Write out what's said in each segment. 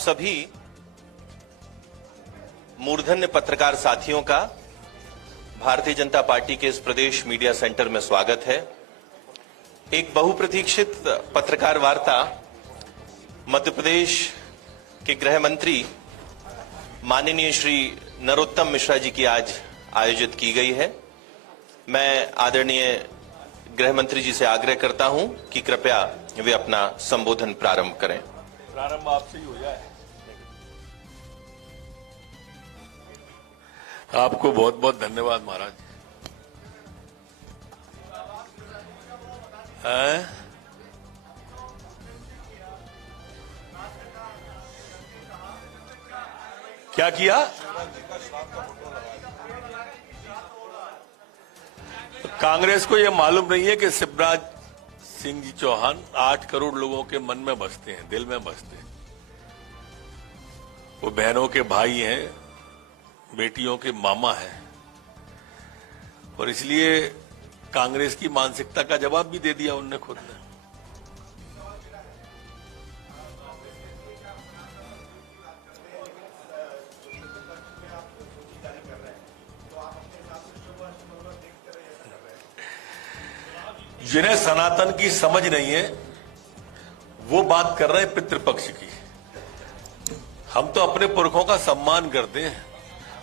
सभी मूर्धन्य पत्रकार साथियों का भारतीय जनता पार्टी के इस प्रदेश मीडिया सेंटर में स्वागत है। एक बहुप्रतीक्षित पत्रकार वार्ता मध्य प्रदेश के गृह मंत्री माननीय श्री नरोत्तम मिश्रा जी की आज आयोजित की गई है। मैं आदरणीय गृह मंत्री जी से आग्रह करता हूं कि कृपया वे अपना संबोधन प्रारंभ करें। प्रारंभ आपसे ही हो जाए। आपको बहुत बहुत धन्यवाद महाराज। क्या किया? कांग्रेस को यह मालूम नहीं है कि शिवराज सिंह जी चौहान 8 करोड़ लोगों के मन में बसते हैं, दिल में बसते हैं। वो बहनों के भाई हैं, बेटियों के मामा हैं, और इसलिए कांग्रेस की मानसिकता का जवाब भी दे दिया उनने खुद ने। जिन्हें सनातन की समझ नहीं है वो बात कर रहे हैं पितृपक्ष की। हम तो अपने पुरखों का सम्मान करते हैं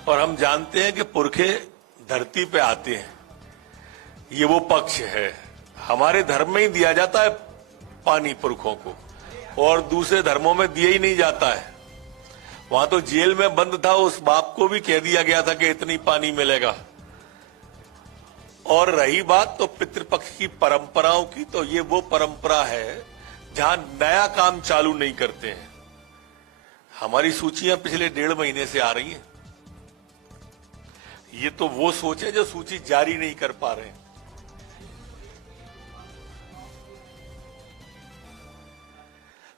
और हम जानते हैं कि पुरखे धरती पे आते हैं, ये वो पक्ष है। हमारे धर्म में ही दिया जाता है पानी पुरखों को, और दूसरे धर्मों में दिया ही नहीं जाता है। वहां तो जेल में बंद था, उस बाप को भी कह दिया गया था कि इतनी पानी मिलेगा। और रही बात तो पितृपक्ष की परंपराओं की, तो ये वो परंपरा है जहां नया काम चालू नहीं करते हैं। हमारी सूचियां पिछले 1.5 महीने से आ रही हैं। ये तो वो सोच है जो सूची जारी नहीं कर पा रहे हैं।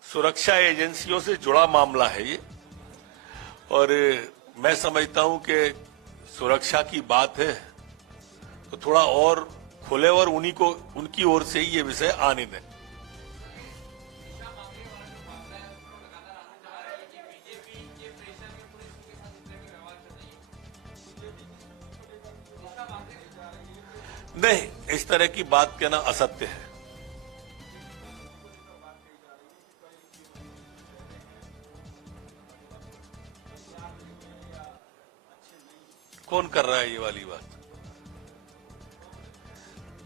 सुरक्षा एजेंसियों से जुड़ा मामला है ये, और मैं समझता हूं कि सुरक्षा की बात है तो थोड़ा और खुले और उनकी ओर से ही ये विषय आने दें। नहीं, इस तरह की बात कहना असत्य है। कौन कर रहा है ये वाली बात?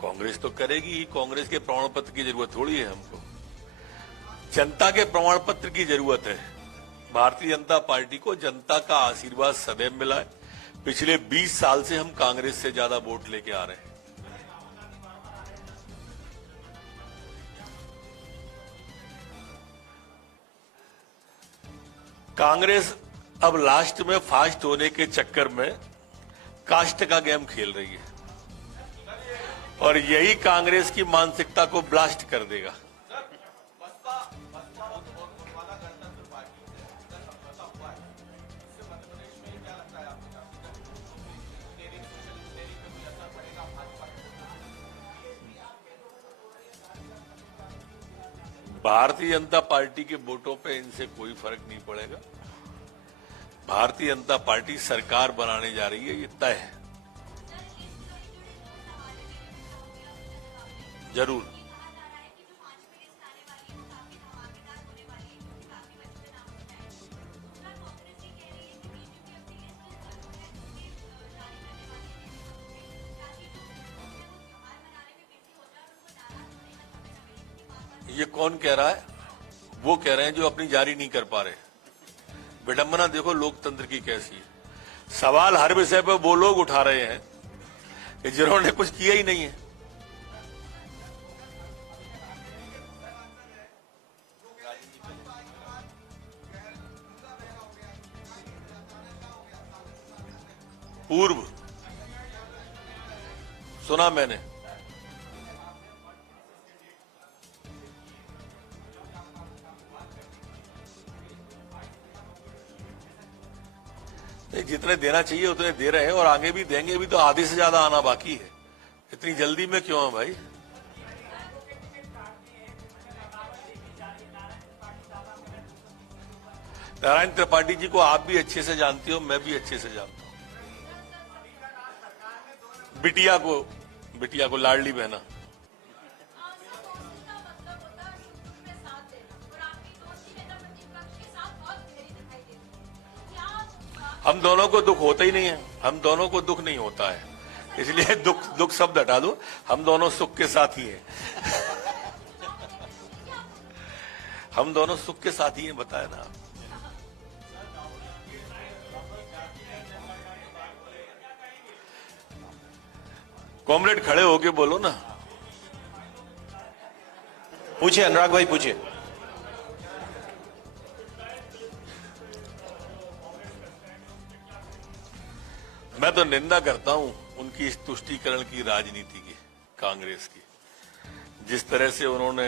कांग्रेस तो करेगी ही। कांग्रेस के प्रमाण पत्र की जरूरत थोड़ी है हमको, जनता के प्रमाण पत्र की जरूरत है। भारतीय जनता पार्टी को जनता का आशीर्वाद सदैव मिला है। पिछले 20 साल से हम कांग्रेस से ज्यादा वोट लेके आ रहे हैं। कांग्रेस अब लास्ट में फास्ट होने के चक्कर में कास्ट का गेम खेल रही है, और यही कांग्रेस की मानसिकता को ब्लास्ट कर देगा। भारतीय जनता पार्टी के वोटों पे इनसे कोई फर्क नहीं पड़ेगा। भारतीय जनता पार्टी सरकार बनाने जा रही है, ये तय है। जरूर। ये कौन कह रहा है? वो कह रहे हैं जो अपनी जारी नहीं कर पा रहे। विडंबना देखो लोकतंत्र की कैसी है। सवाल हर विषय पर वो लोग उठा रहे हैं कि जिन्होंने कुछ किया ही नहीं है। पूर्व सुना मैंने। जितने देना चाहिए उतने दे रहे हैं, और आगे भी देंगे भी। तो आधे से ज्यादा आना बाकी है। इतनी जल्दी में क्यों है भाई? नारायण त्रिपाठी जी को आप भी अच्छे से जानती हो, मैं भी अच्छे से जानता हूं। बिटिया को लाडली बहना। हम दोनों को दुख होता ही नहीं है, हम दोनों को दुख नहीं होता है, इसलिए दुख शब्द हटा दो, हम दोनों सुख के साथ ही हैं। हम दोनों सुख के साथ ही हैं, बताया ना। कॉमरेड खड़े होके बोलो ना। पूछिए अनुराग भाई, पूछिए। मैं तो निंदा करता हूं उनकी इस तुष्टीकरण की राजनीति की, कांग्रेस की। जिस तरह से उन्होंने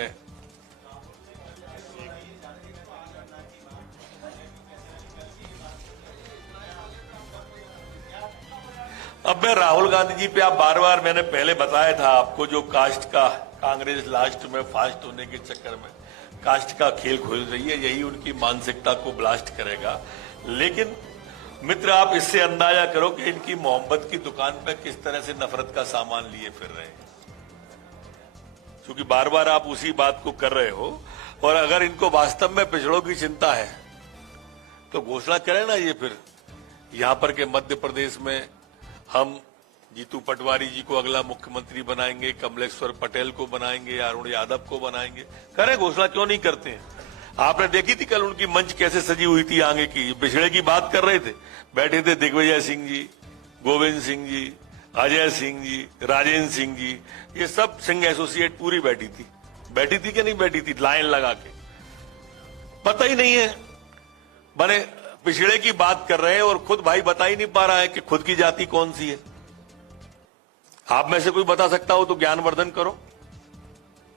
अब मैं राहुल गांधी जी पे, आप बार बार, मैंने पहले बताया था आपको, जो कास्ट का कांग्रेस लास्ट में फास्ट होने के चक्कर में कास्ट का खेल खोल रही है, यही उनकी मानसिकता को ब्लास्ट करेगा। लेकिन मित्र, आप इससे अंदाजा करो कि इनकी मोहब्बत की दुकान पे किस तरह से नफरत का सामान लिए फिर रहे हैं, क्योंकि बार बार आप उसी बात को कर रहे हो। और अगर इनको वास्तव में पिछड़ों की चिंता है तो घोषणा करें ना ये, फिर यहां पर के मध्य प्रदेश में हम जीतू पटवारी जी को अगला मुख्यमंत्री बनाएंगे, कमलेश्वर पटेल को बनाएंगे, अरुण यादव को बनाएंगे। करें घोषणा, क्यों नहीं करते हैं? आपने देखी थी कल उनकी मंच कैसे सजी हुई थी आगे की, पिछड़े की बात कर रहे थे, बैठे थे दिग्विजय सिंह जी, गोविंद सिंह जी, अजय सिंह जी, राजेंद्र सिंह जी, ये सब सिंह एसोसिएट पूरी बैठी थी कि नहीं बैठी थी, लाइन लगा के। पता ही नहीं है, बने पिछड़े की बात कर रहे हैं और खुद भाई बता ही नहीं पा रहा है कि खुद की जाति कौन सी है। आप में से कोई बता सकता हो तो ज्ञानवर्धन करो।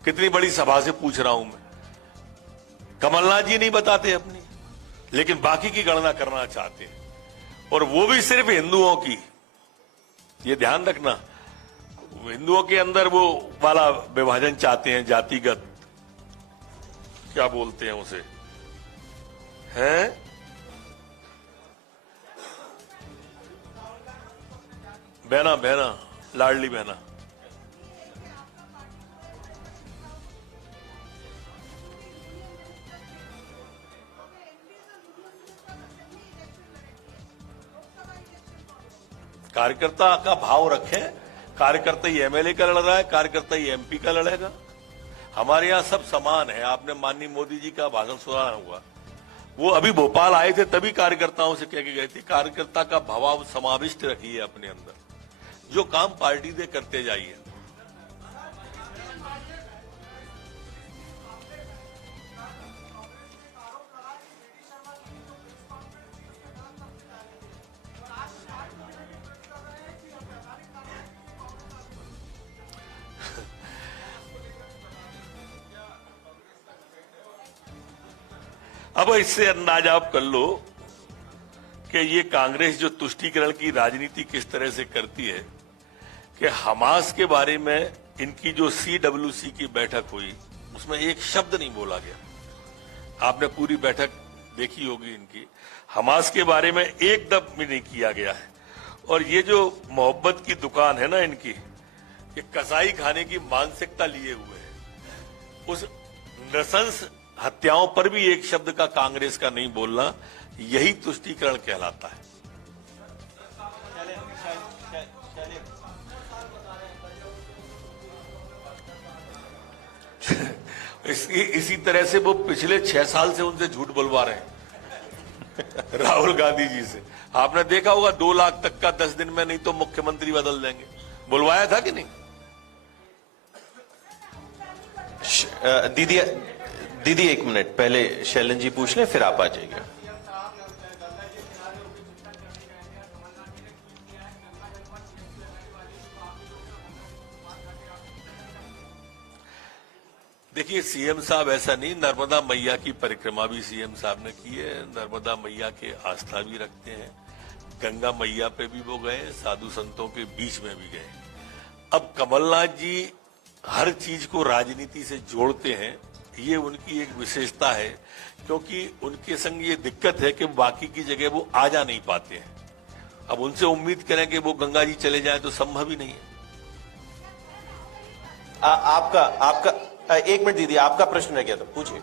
कितनी बड़ी सभा से पूछ रहा हूं मैं। कमलनाथ जी नहीं बताते अपनी, लेकिन बाकी की गणना करना चाहते हैं, और वो भी सिर्फ हिंदुओं की। ये ध्यान रखना, हिंदुओं के अंदर वो वाला विभाजन चाहते हैं, जातिगत, क्या बोलते हैं उसे, हैं? बहना, लाडली बहना। कार्यकर्ता का भाव रखें। कार्यकर्ता ही एमएलए का लड़ रहा है, कार्यकर्ता ही एमपी का लड़ेगा। हमारे यहां सब समान है। आपने माननीय मोदी जी का भाषण सुना हुआ, वो अभी भोपाल आए थे तभी कार्यकर्ताओं से कह के गए थे, कार्यकर्ता का भाव समाविष्ट रखिए अपने अंदर, जो काम पार्टी दे करते जाइए। अब इससे अंदाजा आप कर लो कि ये कांग्रेस जो तुष्टीकरण की राजनीति किस तरह से करती है, कि हमास के बारे में इनकी जो CWC की बैठक हुई उसमें एक शब्द नहीं बोला गया। आपने पूरी बैठक देखी होगी इनकी, हमास के बारे में एक दम भी नहीं किया गया है। और ये जो मोहब्बत की दुकान है ना इनकी, ये कसाई खाने की मानसिकता लिए हुए है। उस नृशंस हत्याओं पर भी एक शब्द का कांग्रेस का नहीं बोलना, यही तुष्टीकरण कहलाता है। इसी तरह से वो पिछले 6 साल से उनसे झूठ बुलवा रहे हैं राहुल गांधी जी से। आपने देखा होगा 2 लाख तक का 10 दिन में, नहीं तो मुख्यमंत्री बदल देंगे, बुलवाया था कि नहीं? दीदी 1 मिनट, पहले शैलन जी पूछ लें, फिर आप आ जाइए। देखिए सीएम साहब ऐसा नहीं, नर्मदा मैया की परिक्रमा भी सीएम साहब ने की है, नर्मदा मैया के आस्था भी रखते हैं, गंगा मैया पे भी वो गए, साधु संतों के बीच में भी गए। अब कमलनाथ जी हर चीज को राजनीति से जोड़ते हैं, ये उनकी एक विशेषता है, क्योंकि उनके संग ये दिक्कत है कि बाकी की जगह वो आ जा नहीं पाते हैं। अब उनसे उम्मीद करें कि वो गंगा जी चले जाएं तो संभव ही नहीं है। आपका एक मिनट दीदी, आपका प्रश्न रह गया था, पूछिए।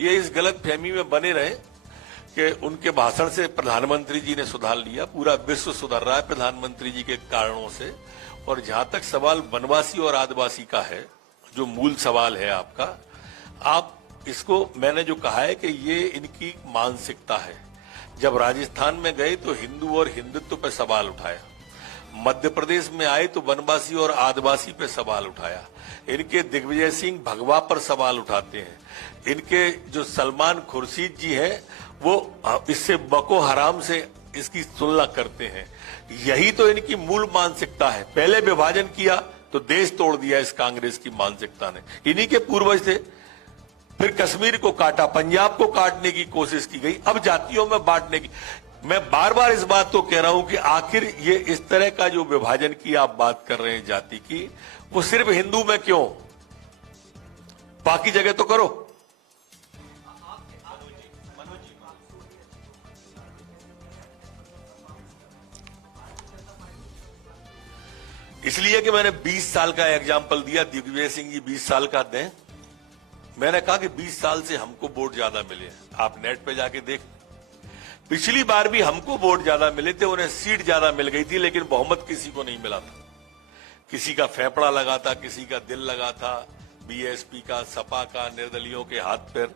ये इस गलत फहमी में बने रहे कि उनके भाषण से प्रधानमंत्री जी ने सुधार लिया। पूरा विश्व सुधर रहा है प्रधानमंत्री जी के कारणों से। और जहां तक सवाल वनवासी और आदिवासी का है, जो मूल सवाल है आपका, आप इसको, मैंने जो कहा है कि ये इनकी मानसिकता है। जब राजस्थान में गए तो हिंदू और हिंदुत्व पे सवाल उठाया, मध्य प्रदेश में आए तो वनवासी और आदिवासी पे सवाल उठाया, इनके दिग्विजय सिंह भगवा पर सवाल उठाते हैं, इनके जो सलमान खुर्शीद जी हैं वो इससे बको हराम से इसकी तुलना करते हैं। यही तो इनकी मूल मानसिकता है। पहले विभाजन किया तो देश तोड़ दिया इस कांग्रेस की मानसिकता ने, इन्हीं के पूर्वज थे। फिर कश्मीर को काटा, पंजाब को काटने की कोशिश की गई, अब जातियों में बांटने की। मैं बार बार इस बात तो कह रहा हूं कि आखिर ये इस तरह का जो विभाजन की आप बात कर रहे हैं जाति की, वो सिर्फ हिंदू में क्यों, बाकी जगह तो करो। इसलिए कि मैंने 20 साल का एग्जाम्पल दिया, दिग्विजय सिंह जी 20 साल का दें। मैंने कहा कि 20 साल से हमको वोट ज्यादा मिले। आप नेट पे जाके देख, पिछली बार भी हमको वोट ज्यादा मिले थे, उन्हें सीट ज्यादा मिल गई थी, लेकिन बहुमत किसी को नहीं मिला था। किसी का फेफड़ा लगा था, किसी का दिल लगा था, बीएसपी का, सपा का, निर्दलियों के हाथ पैर।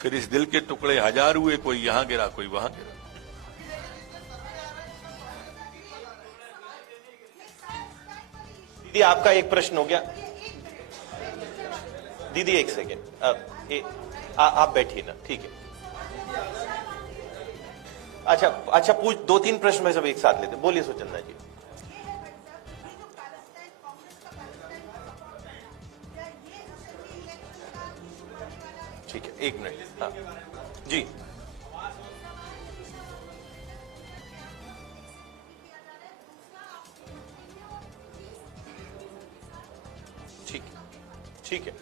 फिर इस दिल के टुकड़े हजार हुए, कोई यहां गिरा, कोई वहां गिरा। दीदी आपका एक प्रश्न हो गया। दीदी एक सेकेंड, आप बैठिए ना, ठीक है। अच्छा पूछ, 2-3 प्रश्न में सब एक साथ लेते। बोलिए सुचंदा जी। ठीक है, 1 मिनट। हाँ जी, ठीक है।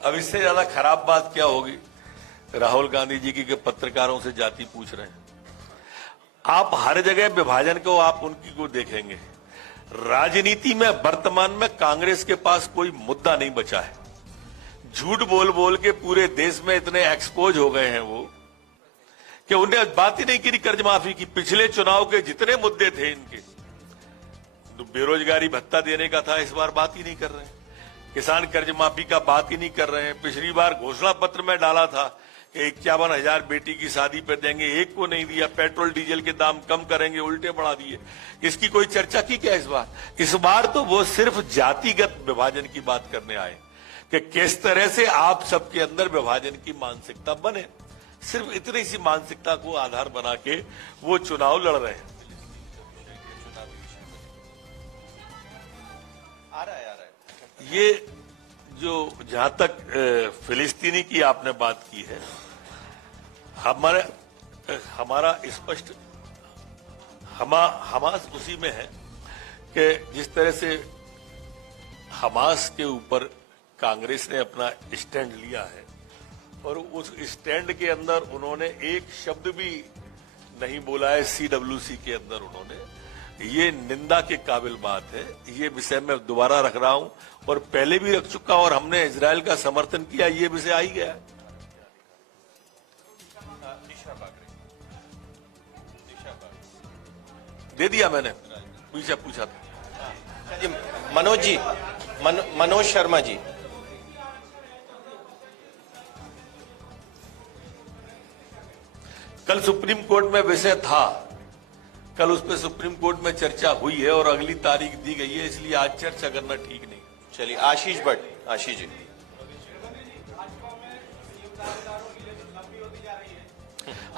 अब इससे ज्यादा खराब बात क्या होगी राहुल गांधी जी की कि पत्रकारों से जाति पूछ रहे हैं। आप हर जगह विभाजन को आप उनकी को देखेंगे। राजनीति में वर्तमान में कांग्रेस के पास कोई मुद्दा नहीं बचा है। झूठ बोल बोल के पूरे देश में इतने एक्सपोज हो गए हैं वो कि उन्हें बात ही नहीं की कर्ज माफी की। पिछले चुनाव के जितने मुद्दे थे इनके, तो बेरोजगारी भत्ता देने का था, इस बार बात ही नहीं कर रहे हैं। किसान कर्ज माफी का बात ही नहीं कर रहे हैं। पिछली बार घोषणा पत्र में डाला था कि 51,000 बेटी की शादी पे देंगे, एक को नहीं दिया। पेट्रोल डीजल के दाम कम करेंगे, उल्टे बढ़ा दिए। इसकी कोई चर्चा की क्या इस बार? इस बार तो वो सिर्फ जातिगत विभाजन की बात करने आए कि किस तरह से आप सबके अंदर विभाजन की मानसिकता बने। सिर्फ इतनी सी मानसिकता को आधार बना के वो चुनाव लड़ रहे हैं। आ रहा है। ये जो जहां तक फिलिस्तीनी की आपने बात की है, हमारा स्पष्ट हमास उसी में है कि जिस तरह से हमास के ऊपर कांग्रेस ने अपना स्टैंड लिया है और उस स्टैंड के अंदर उन्होंने एक शब्द भी नहीं बोला है CWC के अंदर उन्होंने, ये निंदा के काबिल बात है। ये विषय मैं दोबारा रख रहा हूं और पहले भी रख चुका और हमने इजराइल का समर्थन किया, ये विषय आ ही गया। दे दिया मैंने, पूछा था। मनोज जी, मनोज शर्मा जी। कल सुप्रीम कोर्ट में विषय था, कल उस पर सुप्रीम कोर्ट में चर्चा हुई है और अगली तारीख दी गई है, इसलिए आज चर्चा करना ठीक नहीं। चलिए आशीष भट्ट, आशीष जी।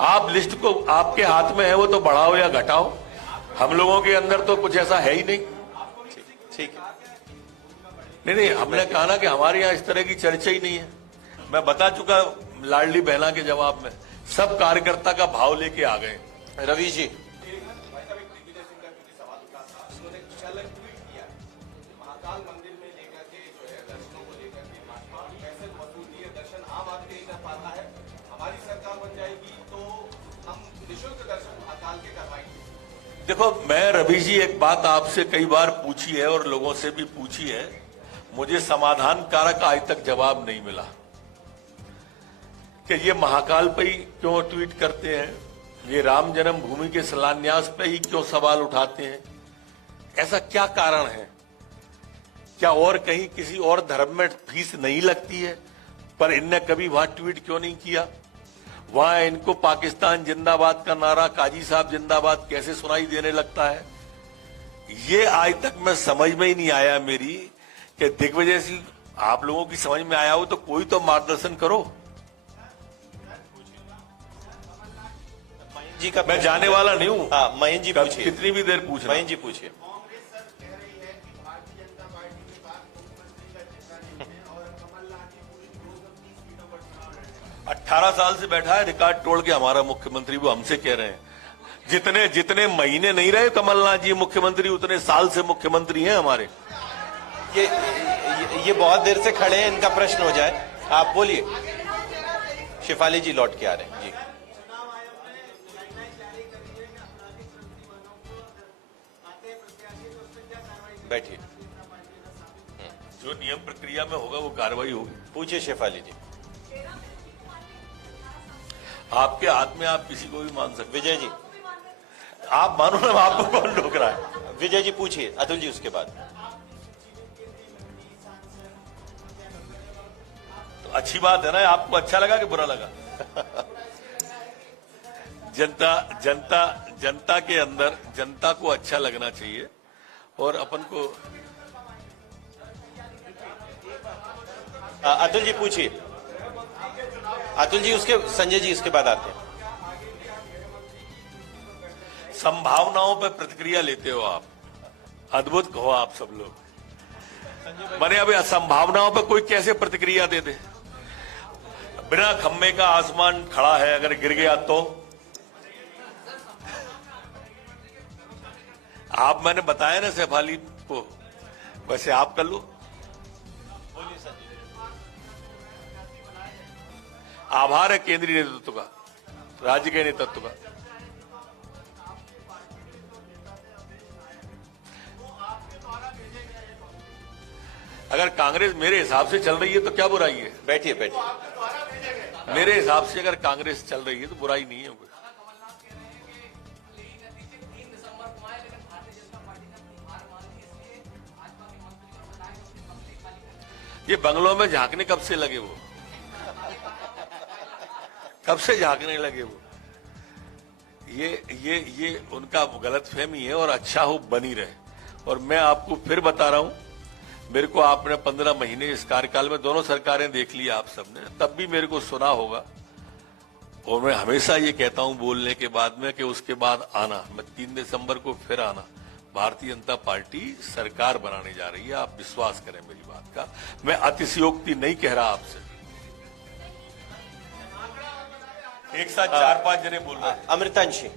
आप लिस्ट को आपके हाथ में है, वो तो बढ़ाओ या घटाओ। हम लोगों के अंदर तो कुछ ऐसा है ही नहीं। ठीक है। नहीं, हमने कहा ना कि हमारे यहाँ इस तरह की चर्चा ही नहीं है। मैं बता चुका लाडली बहना के जवाब में, सब कार्यकर्ता का भाव लेके आ गए। रवि जी, महाकाल मंदिर में लेकर के जो है दर्शनों को लेकर के भाजपा पैसे वसूल दिए, दर्शन आम आदमी नहीं कर पाता है, हमारी सरकार बन जाएगी तो हम निःशुल्क दर्शन महाकाल के करवाएंगे। देखो, मैं रवि जी एक बात आपसे कई बार पूछी है और लोगों से भी पूछी है, मुझे समाधान कारक आज तक जवाब नहीं मिला कि ये महाकाल पे ही क्यों ट्वीट करते हैं, ये राम जन्मभूमि के शिलान्यास पे ही क्यों सवाल उठाते हैं, ऐसा क्या कारण है? क्या और कहीं किसी और धर्म में फीस नहीं लगती है? पर इनने कभी वहां ट्वीट क्यों नहीं किया? वहां इनको पाकिस्तान जिंदाबाद का नारा, काजी साहब जिंदाबाद कैसे सुनाई देने लगता है? ये आज तक मैं समझ में ही नहीं आया मेरी कि दिग्विजय सिंह आप लोगों की समझ में आया हो तो कोई तो मार्गदर्शन करो। जी का मैं जाने वाला नहीं हूं। हाँ, महेंद्र जी पूछिए, कितनी भी देर पूछना। महेंद्र जी पूछिए। 18 साल से बैठा है, रिकॉर्ड तोड़ के हमारा मुख्यमंत्री, वो हमसे कह रहे हैं जितने जितने महीने नहीं रहे कमलनाथ जी मुख्यमंत्री, उतने साल से मुख्यमंत्री हैं हमारे। ये बहुत देर से खड़े हैं, इनका प्रश्न हो जाए, आप बोलिए। शिफाली जी लौट के आ रहे हैं जी। बैठिए। जो नियम प्रक्रिया में होगा वो कार्रवाई होगी। पूछिए शेफाली जी। आपके हाथ में, आप किसी को भी मान सकते। विजय जी, आप मानो ना, आपको कौन रोक रहा है? विजय जी पूछिए, अतुल जी उसके बाद। तो अच्छी बात है ना, आपको अच्छा लगा कि बुरा लगा? जनता के अंदर जनता को अच्छा लगना चाहिए और अपन को। अतुल जी पूछिए। अतुल जी उसके, संजय जी इसके बाद आते हैं। संभावनाओं पर प्रतिक्रिया लेते हो आप, अद्भुत हो आप सब लोग। मैंने अभी संभावनाओं पर कोई कैसे प्रतिक्रिया दे दे? बिना खम्भे का आसमान खड़ा है, अगर गिर गया तो? आप, मैंने बताया ना शेफाली को, वैसे आप कर लो। आभार है केंद्रीय नेतृत्व का, राज्य के नेतृत्व का। अगर कांग्रेस मेरे हिसाब से चल रही है तो क्या बुराई है? बैठिए बैठिए। मेरे हिसाब से अगर कांग्रेस चल रही है तो बुराई नहीं है कोई। ये बंगलों में झांकने कब से लगे वो? कब से झांकने लगे वो? ये उनका गलतफहमी है और अच्छा हो बनी रहे। और मैं आपको फिर बता रहा हूं, मेरे को आपने 15 महीने इस कार्यकाल में दोनों सरकारें देख ली आप सबने, तब भी मेरे को सुना होगा। और मैं हमेशा ये कहता हूं बोलने के बाद में कि उसके बाद आना, मैं 3 दिसंबर को फिर आना। भारतीय जनता पार्टी सरकार बनाने जा रही है, आप विश्वास करें मेरी बात का। मैं अतिशयोक्ति नहीं कह रहा आपसे। एक साथ 4-5 जने बोल रहे हैं। अमृतांशी।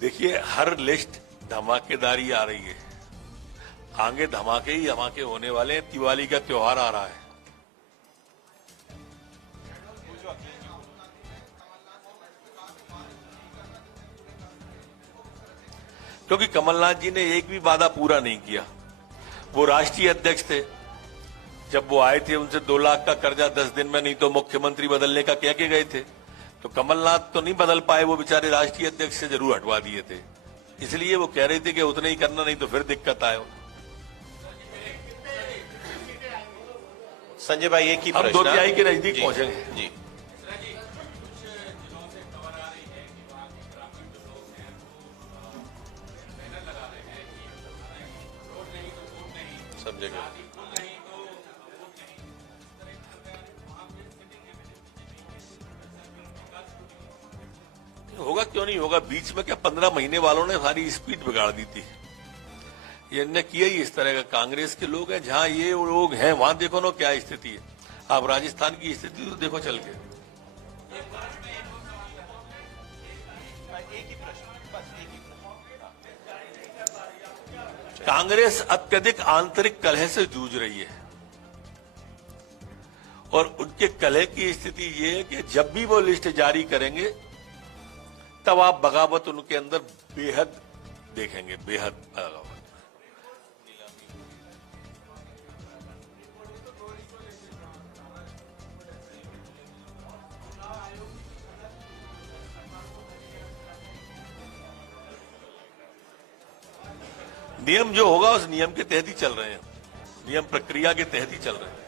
देखिए, हर लिस्ट धमाकेदारी आ रही है, आगे धमाके ही धमाके होने वाले हैं। दिवाली का त्योहार आ रहा है। क्योंकि कमलनाथ जी ने एक भी वादा पूरा नहीं किया। वो राष्ट्रीय अध्यक्ष थे, जब वो आए थे उनसे 2 लाख का कर्जा 10 दिन में, नहीं तो मुख्यमंत्री बदलने का कह के गए थे। तो कमलनाथ तो नहीं बदल पाए, वो बेचारे राष्ट्रीय अध्यक्ष से जरूर हटवा दिए थे। इसलिए वो कह रहे थे कि उतना ही करना, नहीं तो फिर दिक्कत आए। संजय भाई एक ही हम प्रश्न 2 तिहाई के नजदीक जी, पहुंचेंगे। जी सब जगह होगा क्यों नहीं होगा। बीच में क्या 15 महीने वालों ने सारी स्पीड बिगाड़ दी थी। ये इन्होंने किया ही इस तरह का। कांग्रेस के लोग हैं, जहां ये लोग हैं वहां देखो ना क्या स्थिति है। आप राजस्थान की स्थिति तो देखो चल के। कांग्रेस अत्यधिक आंतरिक कलह से जूझ रही है और उनके कलह की स्थिति ये है कि जब भी वो लिस्ट जारी करेंगे तब आप बगावत उनके अंदर बेहद देखेंगे, बेहद बगावत। नियम जो होगा उस नियम के तहत ही चल रहे हैं, नियम प्रक्रिया के तहत ही चल रहे हैं।